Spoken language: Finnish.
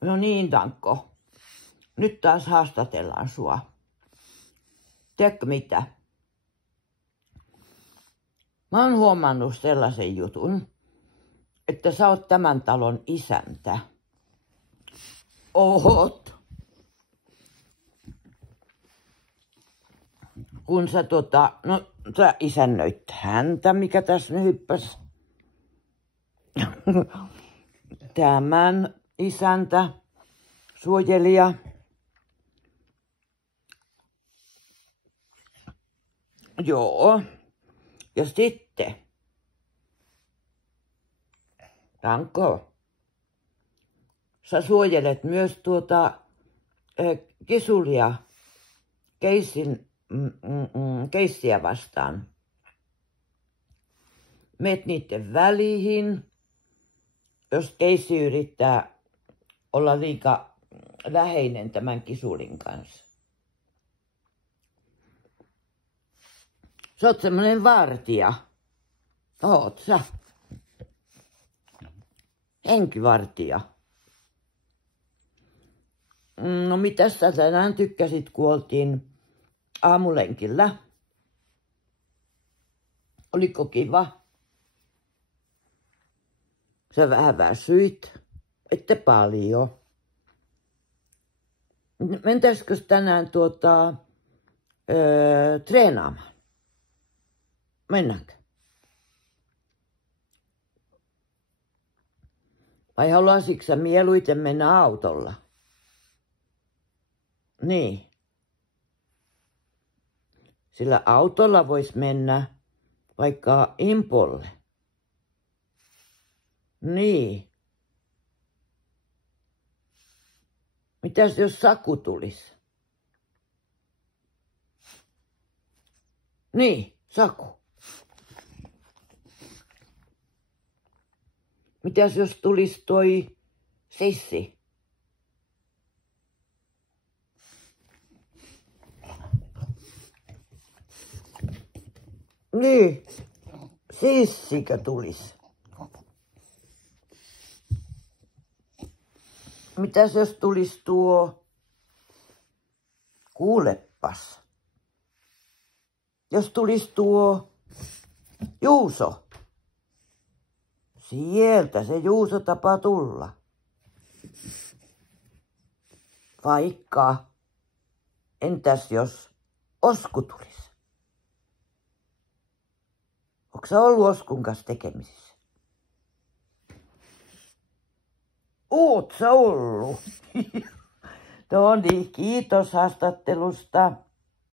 No niin, Tankko. Nyt taas haastatellaan sua. Tiedätkö mitä? Mä oon huomannut sellaisen jutun, että sä oot tämän talon isäntä. Oot. Kun sä sä isännöit häntä, mikä tässä nyt hyppäs. Tämän isäntä, suojelija. Joo. Ja sitten, Tankko, sä suojelet myös kisulia keissiä vastaan. Meet niiden väliin, jos keissi yrittää olla liika läheinen tämän kisulin kanssa. Sä oot semmonen vartija. Oot sä. Henkivartija. No mitäs sä tänään tykkäsit, kun oltiin aamulenkillä? Oliko kiva? Sä vähän väsyit. Ette paljon. Mentäisikö tänään treenaamaan? Mennäänkö? Vai haluaisitko sä mieluiten mennä autolla? Niin. Sillä autolla vois mennä vaikka Impolle. Niin. Mitäs jos Saku tulisi? Niin, Saku. Mitäs jos tulisi toi Sissi? Niin, Sissikö tulisi? Mitäs jos tulisi kuulepas. Jos tulisi Juuso. Sieltä se Juuso tapaa tulla. Vaikka, entäs jos Osku tulisi? Onko sä ollut Oskun kanssa tekemisissä? Oot sä ollut? No niin, kiitos haastattelusta.